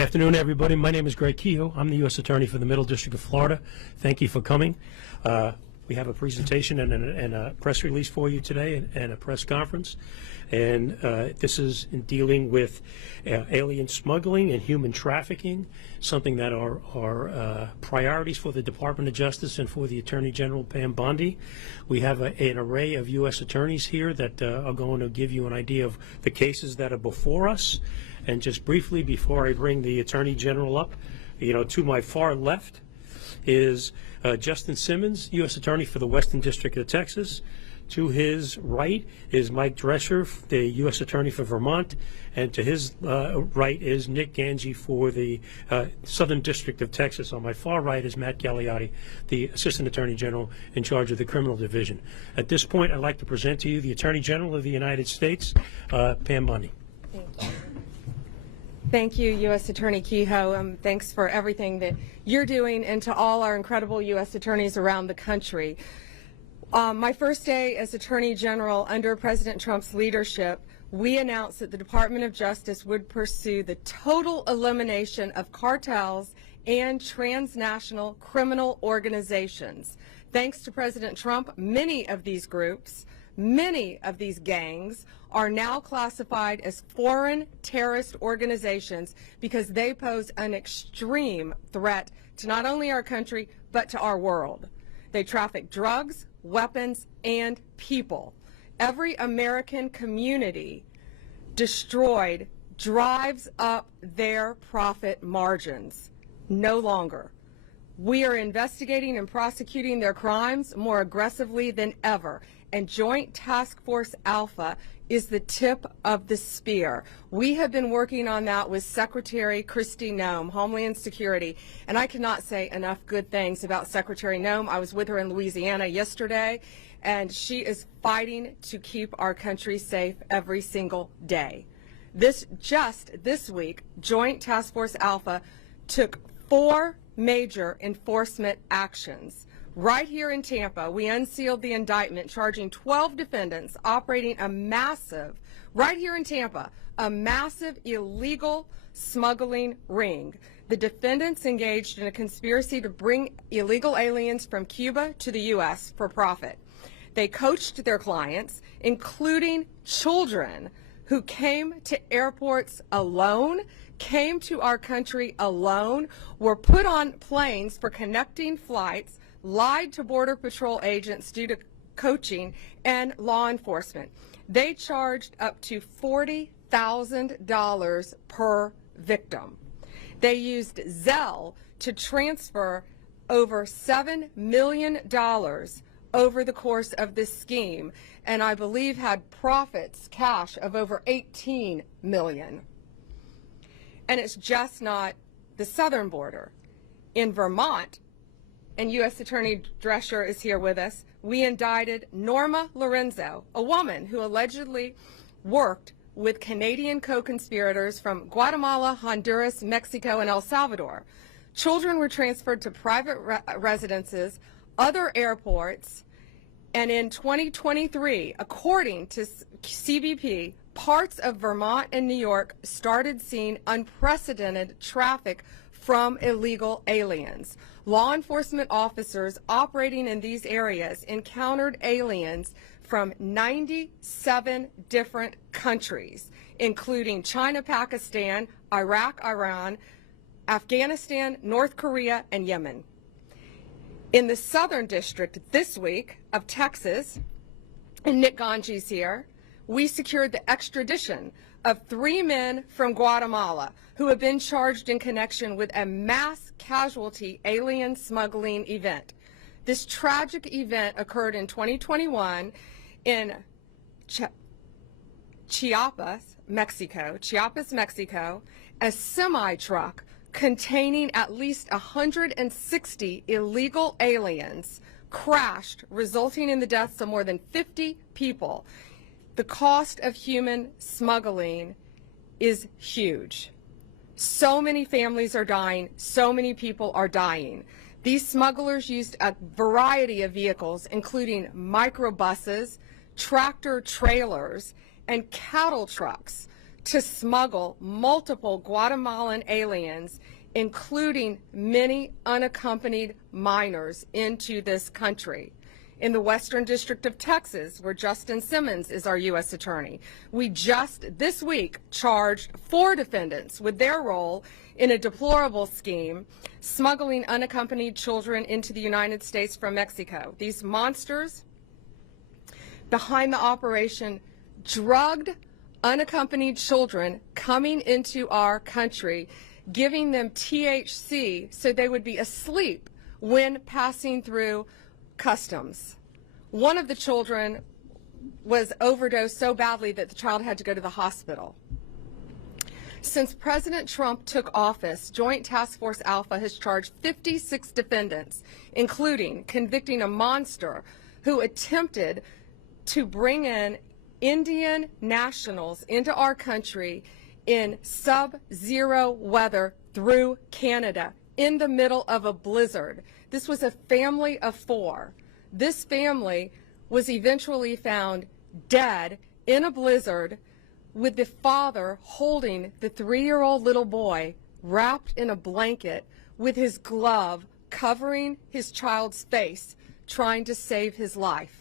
afternoon, everybody. My name is Greg Kehoe. I'm the U.S. Attorney for the Middle District of Florida. Thank you for coming. We have a presentation and a press release for you today and a press conference. And this is in dealing with alien smuggling and human trafficking, something that are priorities for the Department of Justice and for the Attorney General Pam Bondi. We have an array of U.S. attorneys here that are going to give you an idea of the cases that are before us. And just briefly, before I bring the Attorney General up, to my far left is Justin Simmons, U.S. Attorney for the Western District of Texas. To his right is Mike Drescher, the U.S. Attorney for Vermont. And to his right is Nick Ganji for the Southern District of Texas. On my far right is Matt Gagliotti, the Assistant Attorney General in charge of the Criminal Division. At this point, I'd like to present to you the Attorney General of the United States, Pam Bondi. Thank you. Thank you, U.S. Attorney Kehoe. Thanks for everything that you're doing, and to all our incredible U.S. attorneys around the country. My first day as Attorney General under President Trump's leadership, we announced that the Department of Justice would pursue the total elimination of cartels and transnational criminal organizations. Thanks to President Trump, many of these groups, many of these gangs are now classified as foreign terrorist organizations because they pose an extreme threat to not only our country, but to our world. They traffic drugs, weapons, and people. Every American community destroyed drives up their profit margins. No longer. We are investigating and prosecuting their crimes more aggressively than ever, and Joint Task Force Alpha is the tip of the spear. We have been working on that with Secretary Kristi Noem, Homeland Security, and I cannot say enough good things about Secretary Noem. I was with her in Louisiana yesterday, and she is fighting to keep our country safe every single day. Just this week, Joint Task Force Alpha took 4 major enforcement actions. Right here in Tampa, we unsealed the indictment charging 12 defendants operating a massive, right here in Tampa, a massive illegal smuggling ring. The defendants engaged in a conspiracy to bring illegal aliens from Cuba to the U.S. for profit. They coached their clients, including children who came to airports alone, came to our country alone, were put on planes for connecting flights, lied to Border Patrol agents due to coaching and law enforcement. They charged up to $40,000 per victim. They used Zelle to transfer over $7 million over the course of this scheme, and I believe had profits, cash, of over $18 million. And it's just not the southern border. In Vermont, and U.S. Attorney Drescher is here with us, we indicted Norma Lorenzo, a woman who allegedly worked with Canadian co-conspirators from Guatemala, Honduras, Mexico, and El Salvador. Children were transferred to private residences, other airports, and in 2023, according to CBP, parts of Vermont and New York started seeing unprecedented traffic from illegal aliens. Law enforcement officers operating in these areas encountered aliens from 97 different countries, including China, Pakistan, Iraq, Iran, Afghanistan, North Korea, and Yemen. In the Southern District this week of Texas, and Nick Ganji's here, we secured the extradition of 3 men from Guatemala who have been charged in connection with a mass casualty alien smuggling event. This tragic event occurred in 2021 in Chiapas, Mexico. A semi-truck containing at least 160 illegal aliens crashed, resulting in the deaths of more than 50 people. The cost of human smuggling is huge. So many families are dying, so many people are dying. These smugglers used a variety of vehicles, including microbuses, tractor trailers, and cattle trucks to smuggle multiple Guatemalan aliens, including many unaccompanied minors, into this country. In the Western District of Texas, where Justin Simmons is our U.S. Attorney, we just this week charged 4 defendants with their role in a deplorable scheme smuggling unaccompanied children into the United States from Mexico. These monsters behind the operation drugged unaccompanied children coming into our country, giving them THC so they would be asleep when passing through customs. One of the children was overdosed so badly that the child had to go to the hospital. Since President Trump took office, Joint Task Force Alpha has charged 56 defendants, including convicting a monster who attempted to bring in Indian nationals into our country in sub-zero weather through Canada in the middle of a blizzard. This was a family of 4. This family was eventually found dead in a blizzard with the father holding the 3-year-old little boy wrapped in a blanket with his glove covering his child's face, trying to save his life.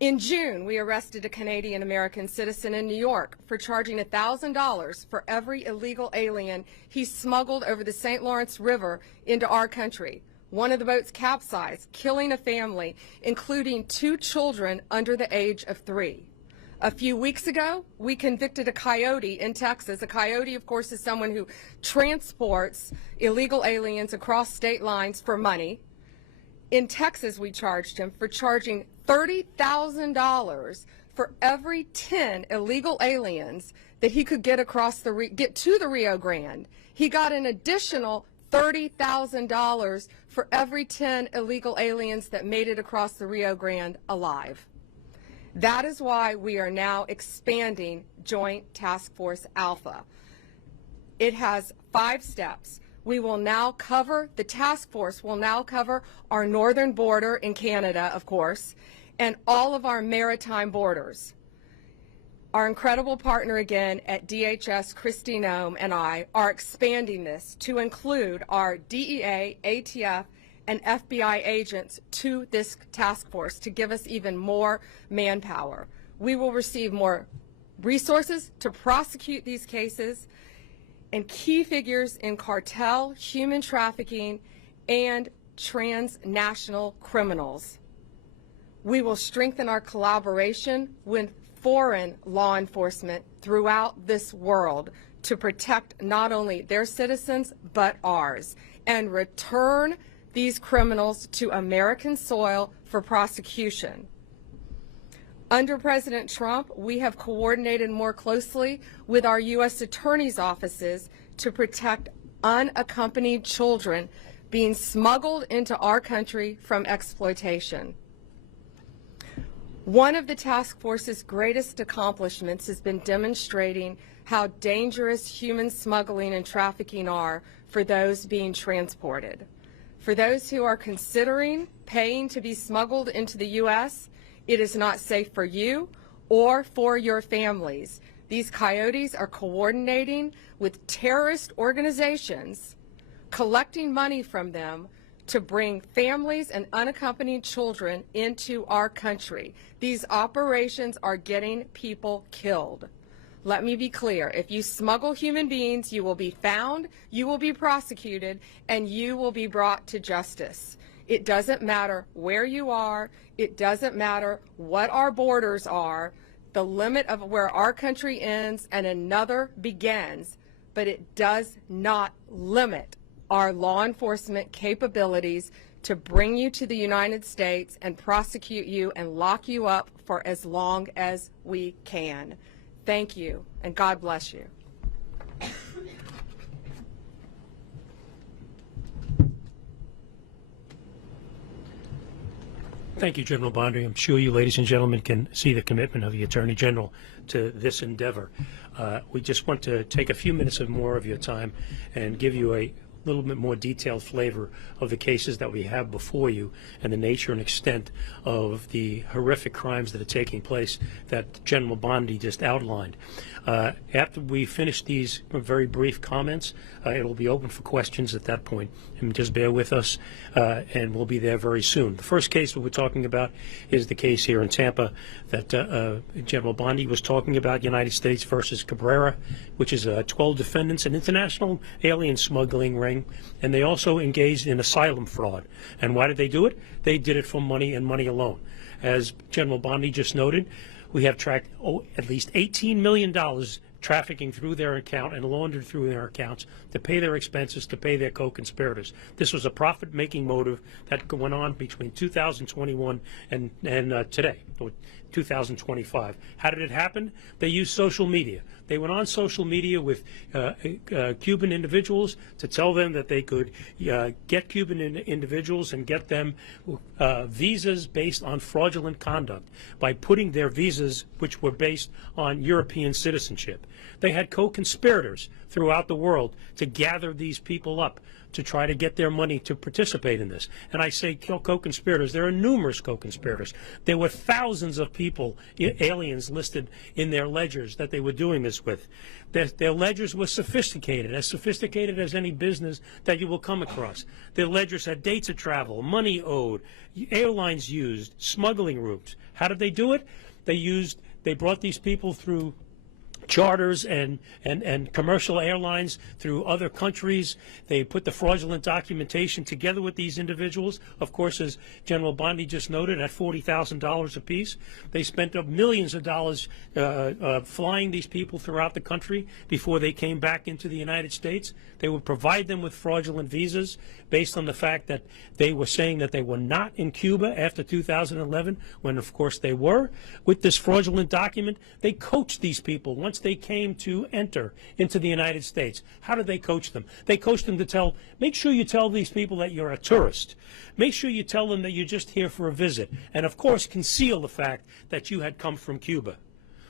In June, we arrested a Canadian-American citizen in New York for charging $1,000 for every illegal alien he smuggled over the St. Lawrence River into our country. One of the boats capsized, killing a family, including 2 children under the age of 3. A few weeks ago, we convicted a coyote in Texas. A coyote, of course, is someone who transports illegal aliens across state lines for money. In Texas, we charged him for charging $30,000 for every 10 illegal aliens that he could get get to the Rio Grande. He got an additional $30,000 for every 10 illegal aliens that made it across the Rio Grande alive. That is why we are now expanding Joint Task Force Alpha. It has 5 steps. We will now cover, the task force will now cover our northern border in Canada, of course, and all of our maritime borders. Our incredible partner again at DHS, Kristi Noem, and I are expanding this to include our DEA, ATF, and FBI agents to this task force to give us even more manpower. We will receive more resources to prosecute these cases, and key figures in cartel, human trafficking, and transnational criminals. We will strengthen our collaboration with foreign law enforcement throughout this world to protect not only their citizens but ours, and return these criminals to American soil for prosecution. Under President Trump, we have coordinated more closely with our U.S. attorneys' offices to protect unaccompanied children being smuggled into our country from exploitation. One of the task force's greatest accomplishments has been demonstrating how dangerous human smuggling and trafficking are for those being transported. For those who are considering paying to be smuggled into the U.S., it is not safe for you or for your families. These coyotes are coordinating with terrorist organizations, collecting money from them to bring families and unaccompanied children into our country. These operations are getting people killed. Let me be clear, if you smuggle human beings, you will be found, you will be prosecuted, and you will be brought to justice. It doesn't matter where you are, it doesn't matter what our borders are, the limit of where our country ends and another begins, but it does not limit our law enforcement capabilities to bring you to the United States and prosecute you and lock you up for as long as we can. Thank you, and God bless you. Thank you, General Bondi. I'm sure you, ladies and gentlemen, can see the commitment of the Attorney General to this endeavor. We just want to take a few minutes of more of your time and give you a little bit more detailed flavor of the cases that we have before you and the nature and extent of the horrific crimes that are taking place that General Bondi just outlined. After we finish these very brief comments, it will be open for questions at that point. And just bear with us, and we'll be there very soon. The first case that we're talking about is the case here in Tampa that General Bondi was talking about, United States versus Cabrera, which is 12 defendants, an international alien smuggling ring, and they also engaged in asylum fraud. And why did they do it? They did it for money and money alone. As General Bondi just noted, we have tracked at least $18 million trafficking through their account and laundered through their accounts to pay their expenses, to pay their co-conspirators. This was a profit-making motive that went on between 2021 and today, 2025. How did it happen? They used social media. They went on social media with Cuban individuals to tell them that they could get Cuban individuals and get them visas based on fraudulent conduct by putting their visas, which were based on European citizenship. They had co-conspirators throughout the world to gather these people up to try to get their money to participate in this. And I say co-conspirators. There are numerous co-conspirators. There were thousands of people, aliens, listed in their ledgers that they were doing this with. Their ledgers were sophisticated as any business that you will come across. Their ledgers had dates of travel, money owed, airlines used, smuggling routes. How did they do it? They brought these people through charters and commercial airlines through other countries. They put the fraudulent documentation together with these individuals. Of course, as General Bondi just noted, at $40,000 apiece. They spent up millions of dollars flying these people throughout the country before they came back into the United States. They would provide them with fraudulent visas based on the fact that they were saying that they were not in Cuba after 2011, when of course they were. With this fraudulent document, they coached these people once they came to enter into the United States. How did they coach them? They coached them to make sure you tell these people that you're a tourist. Make sure you tell them that you're just here for a visit. And of course, conceal the fact that you had come from Cuba.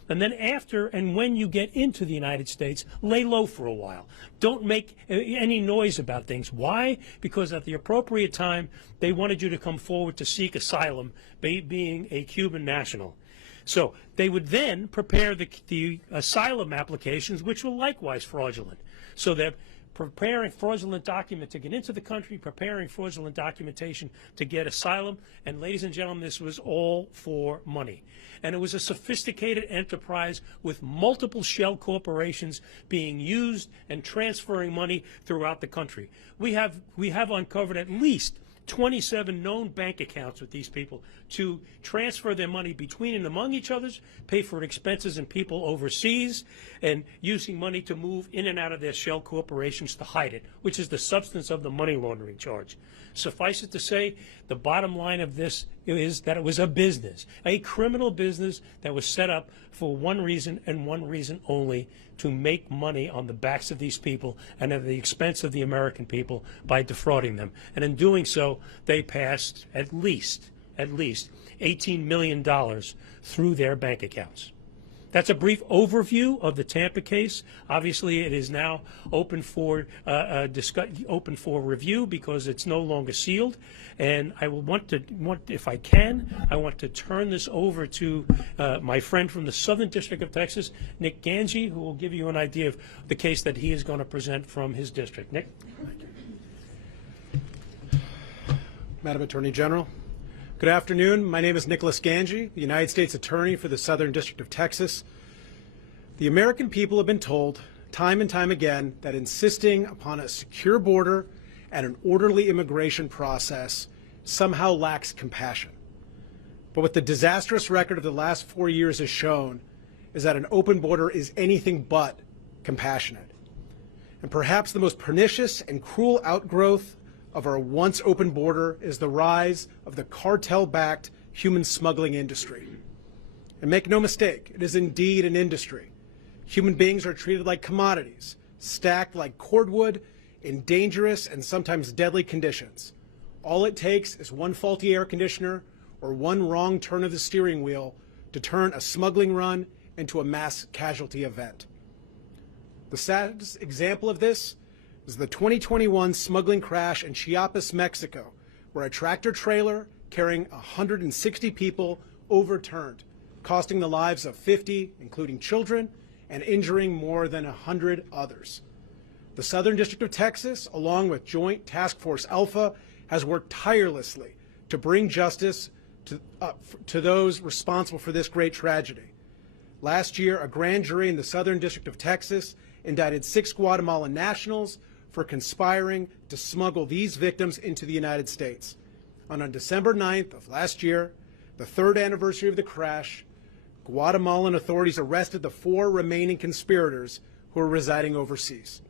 And then after and when you get into the United States, lay low for a while. Don't make any noise about things. Why? Because at the appropriate time, they wanted you to come forward to seek asylum, being a Cuban national. So they would then prepare the asylum applications, which were likewise fraudulent. So they're preparing fraudulent document to get into the country, preparing fraudulent documentation to get asylum. And ladies and gentlemen, this was all for money. And it was a sophisticated enterprise with multiple shell corporations being used and transferring money throughout the country. We have uncovered at least 27 known bank accounts with these people to transfer their money between and among each other, pay for expenses and people overseas, and using money to move in and out of their shell corporations to hide it, which is the substance of the money laundering charge. Suffice it to say, the bottom line of this is that it was a business, a criminal business that was set up for one reason and one reason only: to make money on the backs of these people and at the expense of the American people by defrauding them. And in doing so, they passed at least $18 million through their bank accounts. That's a brief overview of the Tampa case. Obviously, it is now open for review because it's no longer sealed. And I will if I can, I want to turn this over to my friend from the Southern District of Texas, Nick Ganji, who will give you an idea of the case that he is going to present from his district. Nick. Madam Attorney General, good afternoon. My name is Nicholas Ganji, the United States Attorney for the Southern District of Texas. The American people have been told time and time again that insisting upon a secure border and an orderly immigration process somehow lacks compassion. But what the disastrous record of the last 4 years has shown is that an open border is anything but compassionate. And perhaps the most pernicious and cruel outgrowth of our once open border is the rise of the cartel-backed human smuggling industry. And make no mistake, it is indeed an industry. Human beings are treated like commodities, stacked like cordwood in dangerous and sometimes deadly conditions. All it takes is one faulty air conditioner or one wrong turn of the steering wheel to turn a smuggling run into a mass casualty event. The saddest example of this was the 2021 smuggling crash in Chiapas, Mexico, where a tractor trailer carrying 160 people overturned, costing the lives of 50, including children, and injuring more than 100 others. The Southern District of Texas, along with Joint Task Force Alpha, has worked tirelessly to bring justice to those responsible for this great tragedy. Last year, a grand jury in the Southern District of Texas indicted 6 Guatemalan nationals for conspiring to smuggle these victims into the United States. And on December 9th of last year, the 3rd anniversary of the crash, Guatemalan authorities arrested the 4 remaining conspirators who are residing overseas.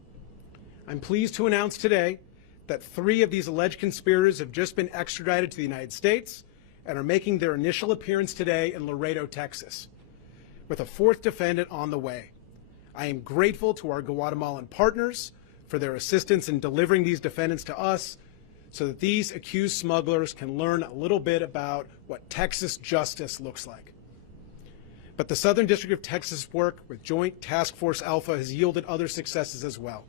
I'm pleased to announce today that 3 of these alleged conspirators have just been extradited to the United States and are making their initial appearance today in Laredo, Texas, with a 4th defendant on the way. I am grateful to our Guatemalan partners for their assistance in delivering these defendants to us so that these accused smugglers can learn a little bit about what Texas justice looks like. But the Southern District of Texas work with Joint Task Force Alpha has yielded other successes as well.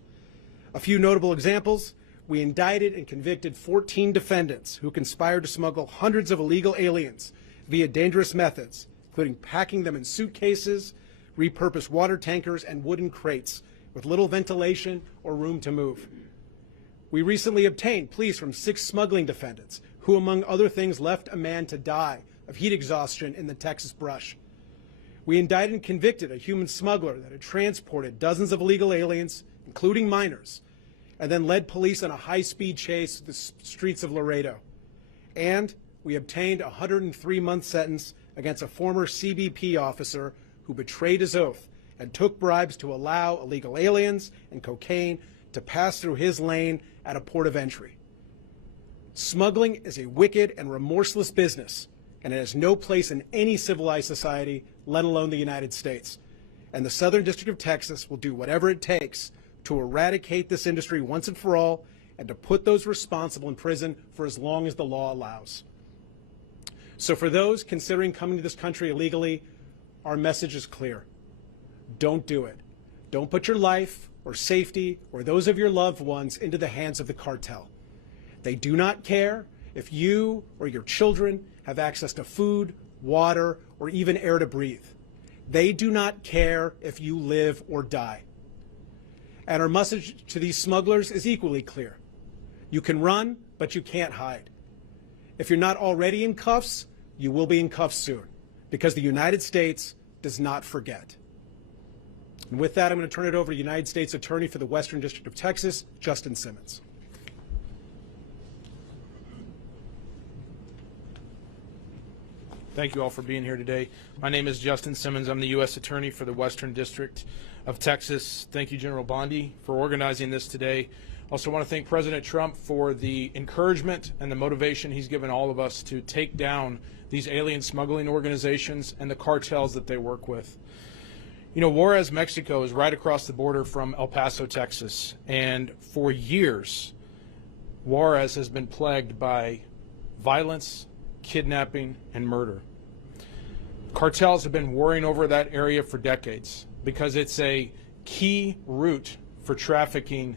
A few notable examples: we indicted and convicted 14 defendants who conspired to smuggle hundreds of illegal aliens via dangerous methods, including packing them in suitcases, repurposed water tankers, and wooden crates with little ventilation or room to move. We recently obtained pleas from 6 smuggling defendants who, among other things, left a man to die of heat exhaustion in the Texas brush. We indicted and convicted a human smuggler that had transported dozens of illegal aliens, including minors, and then led police on a high-speed chase through the streets of Laredo. And we obtained a 103-month sentence against a former CBP officer who betrayed his oath and took bribes to allow illegal aliens and cocaine to pass through his lane at a port of entry. Smuggling is a wicked and remorseless business, and it has no place in any civilized society, let alone the United States. And the Southern District of Texas will do whatever it takes to eradicate this industry once and for all, and to put those responsible in prison for as long as the law allows. So for those considering coming to this country illegally, our message is clear. Don't do it. Don't put your life or safety or those of your loved ones into the hands of the cartel. They do not care if you or your children have access to food, water, or even air to breathe. They do not care if you live or die. And our message to these smugglers is equally clear. You can run, but you can't hide. If you're not already in cuffs, you will be in cuffs soon, because the United States does not forget. And with that, I'm going to turn it over to United States Attorney for the Western District of Texas, Justin Simmons. Thank you all for being here today. My name is Justin Simmons. I'm the U.S. Attorney for the Western District of Texas. Thank you, General Bondi, for organizing this today. Also want to thank President Trump for the encouragement and the motivation he's given all of us to take down these alien smuggling organizations and the cartels that they work with. You know, Juarez, Mexico is right across the border from El Paso, Texas, and for years, Juarez has been plagued by violence, kidnapping, and murder. Cartels have been warring over that area for decades because it's a key route for trafficking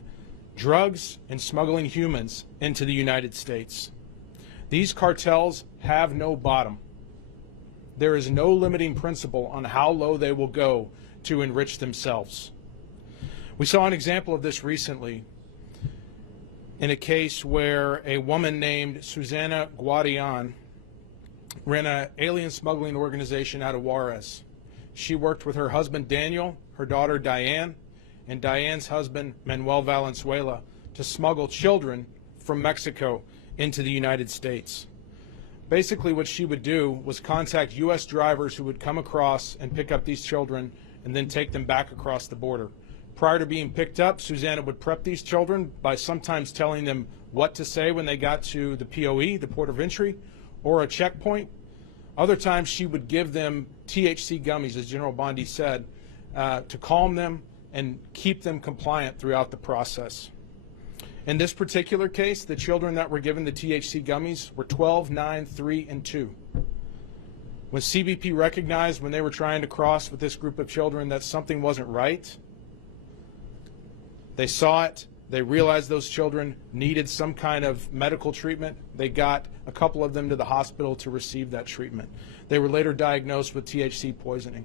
drugs and smuggling humans into the United States. These cartels have no bottom. There is no limiting principle on how low they will go to enrich themselves. We saw an example of this recently in a case where a woman named Susana Guadian ran an alien smuggling organization out of Juarez. She worked with her husband Daniel, her daughter Diane, and Diane's husband Manuel Valenzuela to smuggle children from Mexico into the United States. Basically what she would do was contact U.S. drivers who would come across and pick up these children and then take them back across the border. Prior to being picked up, Susanna would prep these children by sometimes telling them what to say when they got to the POE, the port of entry, or a checkpoint. Other times she would give them THC gummies, as General Bondi said, to calm them and keep them compliant throughout the process. In this particular case, the children that were given the THC gummies were 12, 9, 3, and 2. When CBP recognized when they were trying to cross with this group of children that something wasn't right, they saw it They realized those children needed some kind of medical treatment. They got a couple of them to the hospital to receive that treatment. They were later diagnosed with THC poisoning.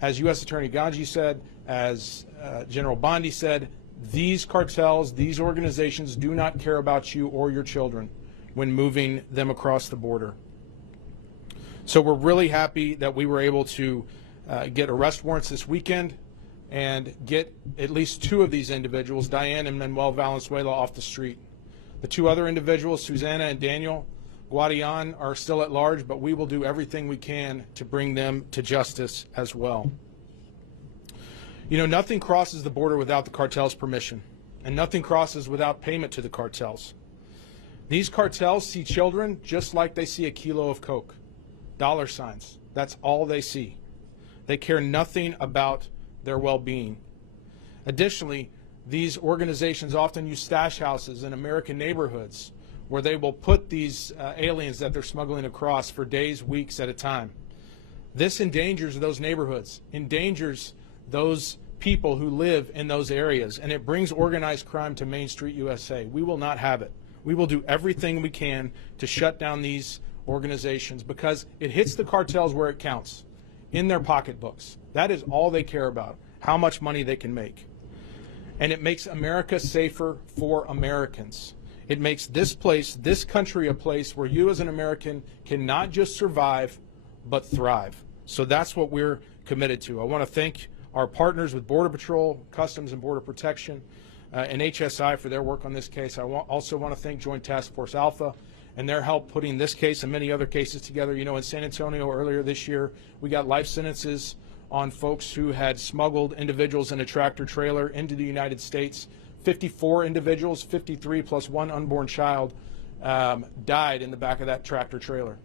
As U.S. Attorney Ganji said, as General Bondi said, these cartels, these organizations do not care about you or your children when moving them across the border. So we're really happy that we were able to get arrest warrants this weekend and get at least 2 of these individuals, Diane and Manuel Valenzuela, off the street. The 2 other individuals, Susanna and Daniel Guadian, are still at large, but we will do everything we can to bring them to justice as well. You know, nothing crosses the border without the cartel's permission, and nothing crosses without payment to the cartels. These cartels see children just like they see a kilo of coke. Dollar signs. That's all they see. They care nothing about their well-being. Additionally, these organizations often use stash houses in American neighborhoods where they will put these aliens that they're smuggling across for days, weeks at a time. This endangers those neighborhoods, endangers those people who live in those areas, and it brings organized crime to Main Street USA. We will not have it. We will do everything we can to shut down these organizations because it hits the cartels where it counts, in their pocketbooks. That is all they care about, how much money they can make. And it makes America safer for Americans. It makes this place, this country, a place where you as an American can not just survive, but thrive. So that's what we're committed to. I want to thank our partners with Border Patrol, Customs and Border Protection, and HSI for their work on this case. I also want to thank Joint Task Force Alpha and their help putting this case and many other cases together. You know, in San Antonio earlier this year, we got life sentences on folks who had smuggled individuals in a tractor trailer into the United States. 54 individuals, 53 plus 1 unborn child, died in the back of that tractor trailer.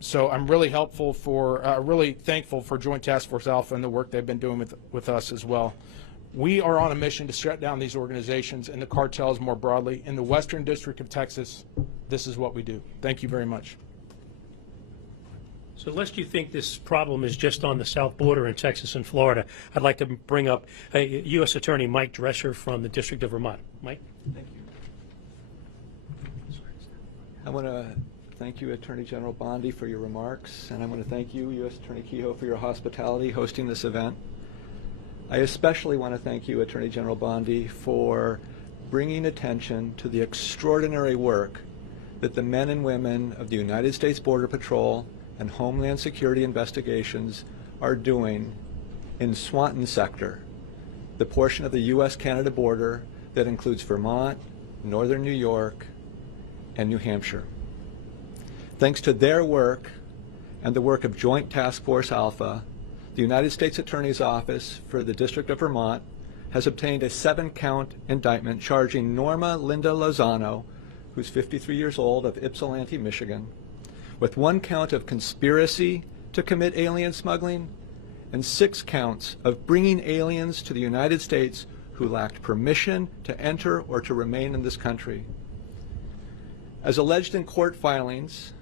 So I'm really really thankful for Joint Task Force Alpha and the work they've been doing with us as well. We are on a mission to shut down these organizations and the cartels more broadly. In the Western District of Texas, this is what we do. Thank you very much. So lest you think this problem is just on the south border in Texas and Florida, I'd like to bring up U.S. Attorney Mike Drescher from the District of Vermont. Mike? Thank you. I want to thank you, Attorney General Bondi, for your remarks, and I want to thank you, U.S. Attorney Kehoe, for your hospitality hosting this event. I especially want to thank you, Attorney General Bondi, for bringing attention to the extraordinary work that the men and women of the United States Border Patrol and Homeland Security investigations are doing in Swanton sector, the portion of the U.S.-Canada border that includes Vermont, northern New York, and New Hampshire. Thanks to their work and the work of Joint Task Force Alpha, the United States Attorney's Office for the District of Vermont has obtained a 7-count indictment charging Norma Linda Lozano, who's 53 years old, of Ypsilanti, Michigan, with 1 count of conspiracy to commit alien smuggling and 6 counts of bringing aliens to the United States who lacked permission to enter or to remain in this country. As alleged in court filings,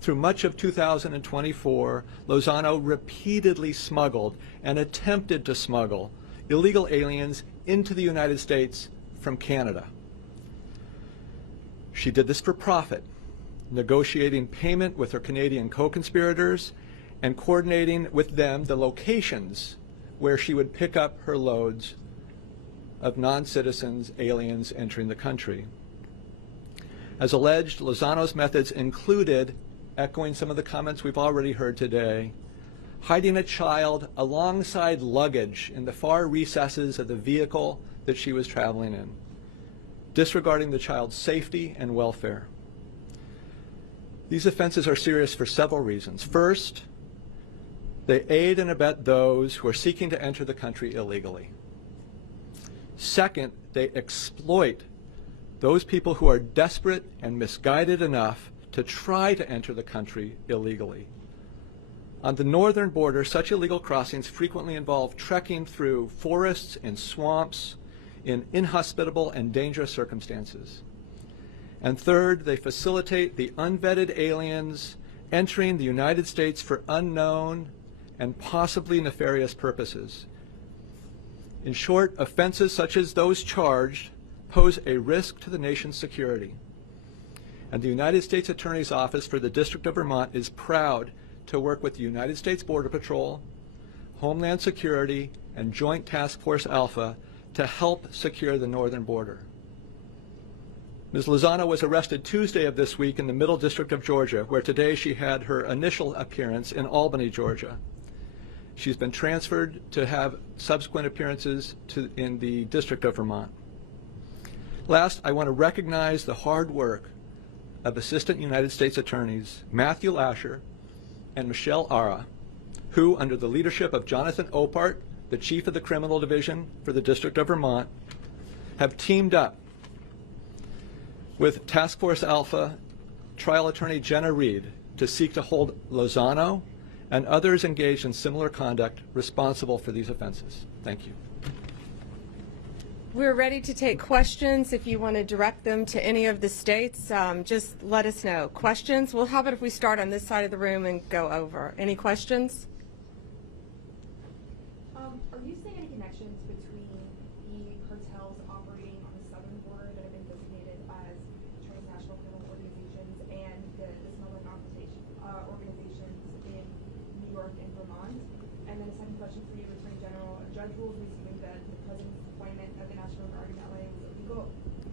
through much of 2024, Lozano repeatedly smuggled and attempted to smuggle illegal aliens into the United States from Canada. She did this for profit, negotiating payment with her Canadian co-conspirators and coordinating with them the locations where she would pick up her loads of non-citizens, aliens entering the country. As alleged, Lozano's methods included, echoing some of the comments we've already heard today, hiding a child alongside luggage in the far recesses of the vehicle that she was traveling in, disregarding the child's safety and welfare. These offenses are serious for several reasons. First, they aid and abet those who are seeking to enter the country illegally. Second, they exploit those people who are desperate and misguided enough to try to enter the country illegally. On the northern border, such illegal crossings frequently involve trekking through forests and swamps in inhospitable and dangerous circumstances. And third, they facilitate the unvetted aliens entering the United States for unknown and possibly nefarious purposes. In short, offenses such as those charged pose a risk to the nation's security. And the United States Attorney's Office for the District of Vermont is proud to work with the United States Border Patrol, Homeland Security, and Joint Task Force Alpha to help secure the northern border. Ms. Lozano was arrested Tuesday of this week in the Middle District of Georgia, where today she had her initial appearance in Albany, Georgia. She's been transferred to have subsequent appearances in the District of Vermont. Last, I want to recognize the hard work of Assistant United States Attorneys Matthew Lasher and Michelle Ara, who, under the leadership of Jonathan Opart, the Chief of the Criminal Division for the District of Vermont, have teamed up with Task Force Alpha Trial Attorney Jenna Reed to seek to hold Lozano and others engaged in similar conduct responsible for these offenses. Thank you. We're ready to take questions. If you want to direct them to any of the states, just let us know. Questions? We'll have it if we start on this side of the room and go over. Any questions? Are you seeing any connections between the cartels operating on the southern border that have been designated as transnational criminal organizations and the smuggling organizations in New York and Vermont? And then a second question for you, Attorney General. A judge ruled recently that the president's appointment of the National Guard in LA was illegal.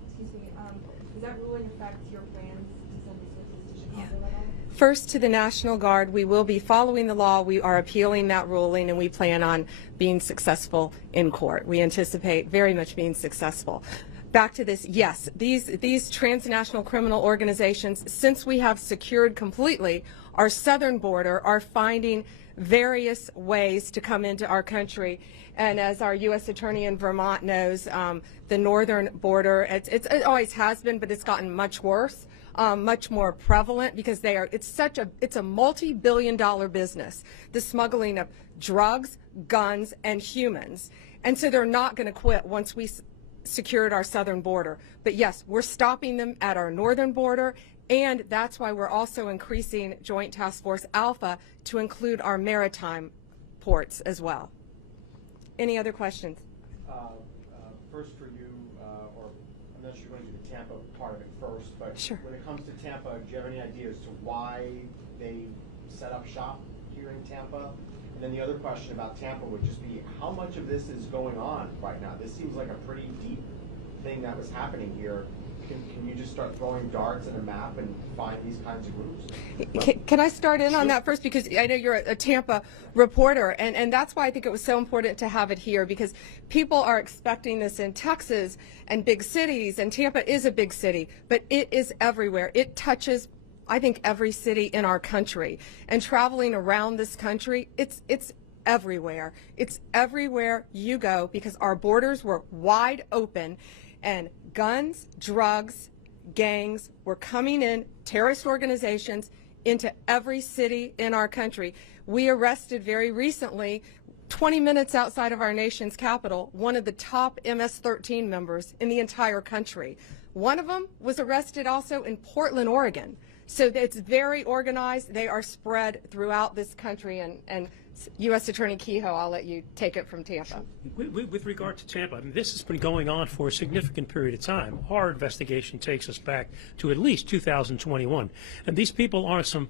Excuse me. Does that ruling affect your plans to send resources to Chicago at all? First, to the National Guard, we will be following the law. We are appealing that ruling, and we plan on being successful in court. We anticipate very much being successful. Back to this, yes, these transnational criminal organizations, since we have secured completely our southern border, are finding various ways to come into our country. And as our U.S. Attorney in Vermont knows, the northern border, it always has been, but it's gotten much worse. Much more prevalent because it's a multi-billion-dollar business, the smuggling of drugs, guns, and humans. And so they're not going to quit once we secured our southern border. But yes, we're stopping them at our northern border, and that's why we're also increasing Joint Task Force Alpha to include our maritime ports as well. Any other questions? First for you, or I'm not sure you're going to do the Tampa part of it first, but Sure. When it comes to Tampa, do you have any idea as to why they set up shop here in Tampa? And then the other question about Tampa would just be, how much of this is going on right now? This seems like a pretty deep thing that was happening here. Can you just start throwing darts at a map and find these kinds of groups? Can I start in on that first? Because I know you're a Tampa reporter, and that's why I think it was so important to have it here, because people are expecting this in Texas and big cities, and Tampa is a big city, but it is everywhere. It touches, I think, every city in our country. And traveling around this country, it's everywhere. It's everywhere you go because our borders were wide open, and guns, drugs, gangs were coming in, terrorist organizations, into every city in our country. We arrested very recently, 20 minutes outside of our nation's capital, one of the top MS-13 members in the entire country. One of them was arrested also in Portland, Oregon. So it's very organized. They are spread throughout this country. And U.S. Attorney Kehoe, I'll let you take it from Tampa. With regard to Tampa, I mean, this has been going on for a significant period of time. Our investigation takes us back to at least 2021. And these people aren't some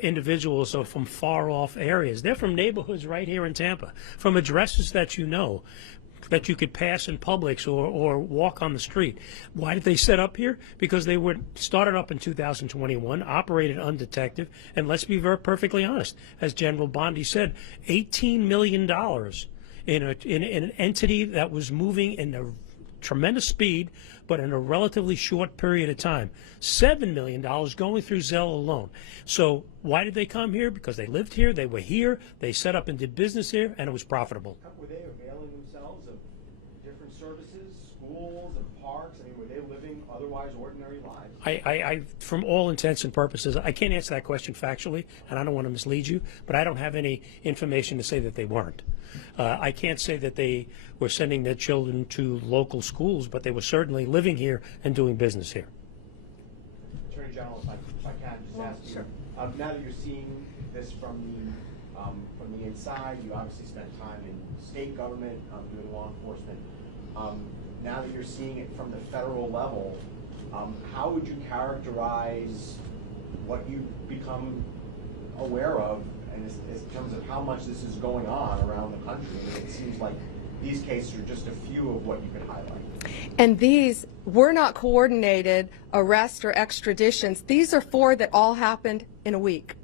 individuals or from far-off areas. They're from neighborhoods right here in Tampa, from addresses that you know, that you could pass in Publix or walk on the street. Why did they set up here? Because they were started up in 2021, operated undetected, and let's be perfectly honest, as General Bondi said, $18 million in an entity that was moving in a tremendous speed, but in a relatively short period of time. $7 million going through Zelle alone. So why did they come here? Because they lived here, they were here, they set up and did business here, and it was profitable. Were they availing themselves of different services, schools and parks? I mean, were they living otherwise ordinary lives? I, from all intents and purposes, I can't answer that question factually, and I don't want to mislead you, but I don't have any information to say that they weren't. I can't say that they were sending their children to local schools, but they were certainly living here and doing business here. Attorney General, if I can just ask you, Sure. now that you're seeing this from the from the inside, you obviously spent time in state government doing law enforcement. Now that you're seeing it from the federal level, how would you characterize what you've become aware of, and in terms of how much this is going on around the country? I mean, it seems like these cases are just a few of what you could highlight. And these were not coordinated arrests or extraditions. These are 4 that all happened in a week.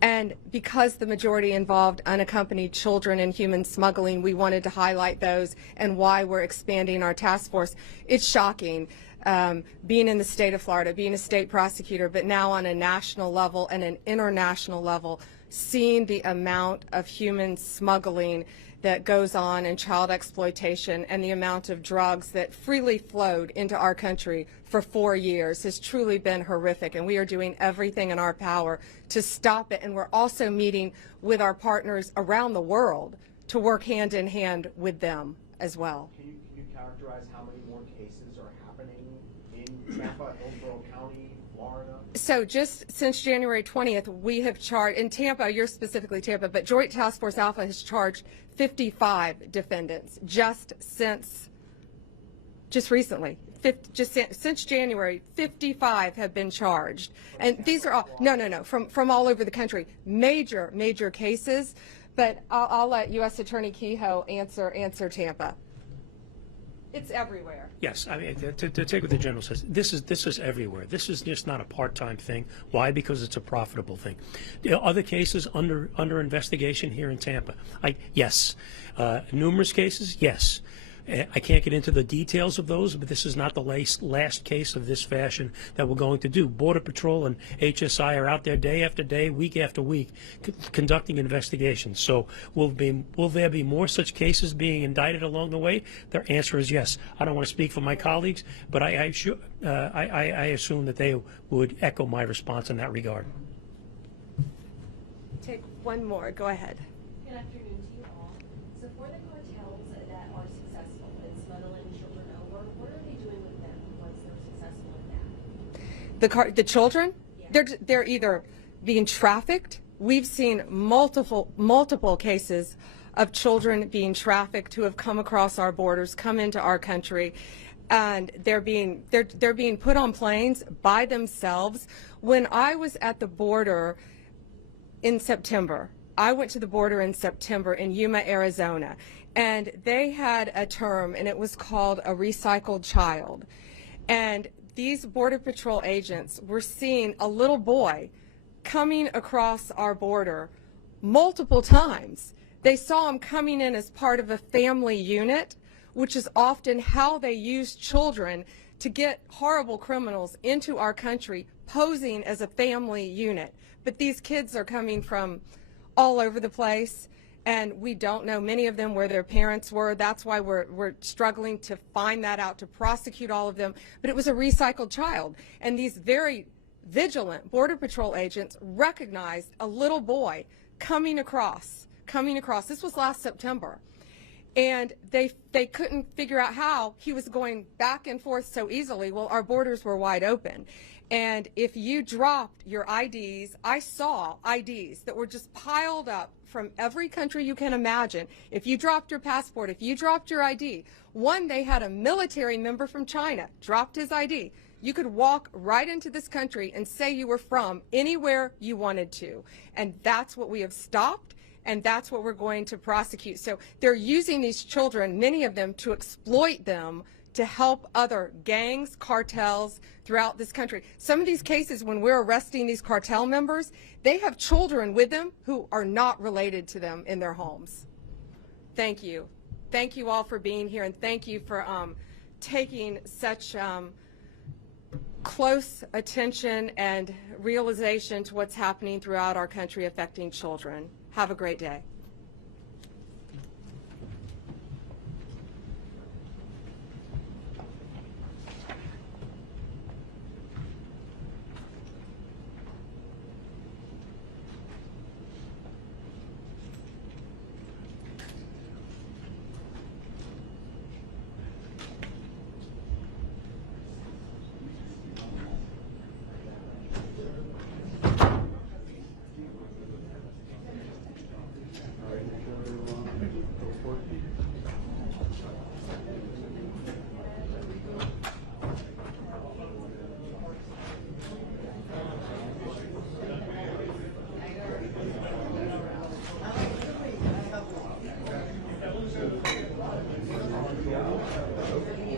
And because the majority involved unaccompanied children in human smuggling, we wanted to highlight those and why we're expanding our task force. It's shocking, being in the state of Florida, being a state prosecutor, but now on a national level and an international level, seeing the amount of human smuggling that goes on in child exploitation and the amount of drugs that freely flowed into our country for 4 years has truly been horrific, and we are doing everything in our power to stop it. And we're also meeting with our partners around the world to work hand in hand with them as well. Can you characterize how many more cases are happening in Tampa, Hillsborough County, Florida? So just since January 20th, we have charged, in Tampa, you're specifically Tampa, but Joint Task Force Alpha has charged 55 defendants just recently. Since January, 55 have been charged. And these are all, no, from all over the country. Major cases, but I'll let U.S. Attorney Kehoe answer Tampa. It's everywhere. Yes, I mean, to take what the general says, this is everywhere. This is just not a part-time thing. Why? Because it's a profitable thing. There are other cases under investigation here in Tampa. Yes. Numerous cases, yes. I can't get into the details of those, but this is not the last case of this fashion that we're going to do. Border Patrol and HSI are out there day after day, week after week, conducting investigations. So will there be more such cases being indicted along the way? Their answer is yes. I don't want to speak for my colleagues, but I assume that they would echo my response in that regard. Take one more. Go ahead. Good afternoon to you all. So for the cartels that are successful in smuggling children over, what are they doing with them once they're successful in that? The children? Yeah. They're either being trafficked. We've seen multiple cases of children being trafficked who have come across our borders, come into our country, and they're being put on planes by themselves. When I was at the border in September, I went to the border in September in Yuma, Arizona, and they had a term, and it was called a recycled child. And these Border Patrol agents were seeing a little boy coming across our border multiple times. They saw him coming in as part of a family unit, which is often how they use children to get horrible criminals into our country, posing as a family unit. But these kids are coming from all over the place, and we don't know, many of them, where their parents were. That's why we're struggling to find that out, to prosecute all of them. But it was a recycled child, and these very vigilant Border Patrol agents recognized a little boy coming across. This was last September. And they couldn't figure out how he was going back and forth so easily. Well, our borders were wide open. And if you dropped your IDs, I saw IDs that were just piled up from every country you can imagine. If you dropped your passport, if you dropped your ID, one, they had a military member from China, dropped his ID. You could walk right into this country and say you were from anywhere you wanted to. And that's what we have stopped, and that's what we're going to prosecute. So they're using these children, many of them, to exploit them to help other gangs, cartels throughout this country. Some of these cases, when we're arresting these cartel members, they have children with them who are not related to them in their homes. Thank you. Thank you all for being here, and thank you for taking such close attention and realization to what's happening throughout our country affecting children. Have a great day. of the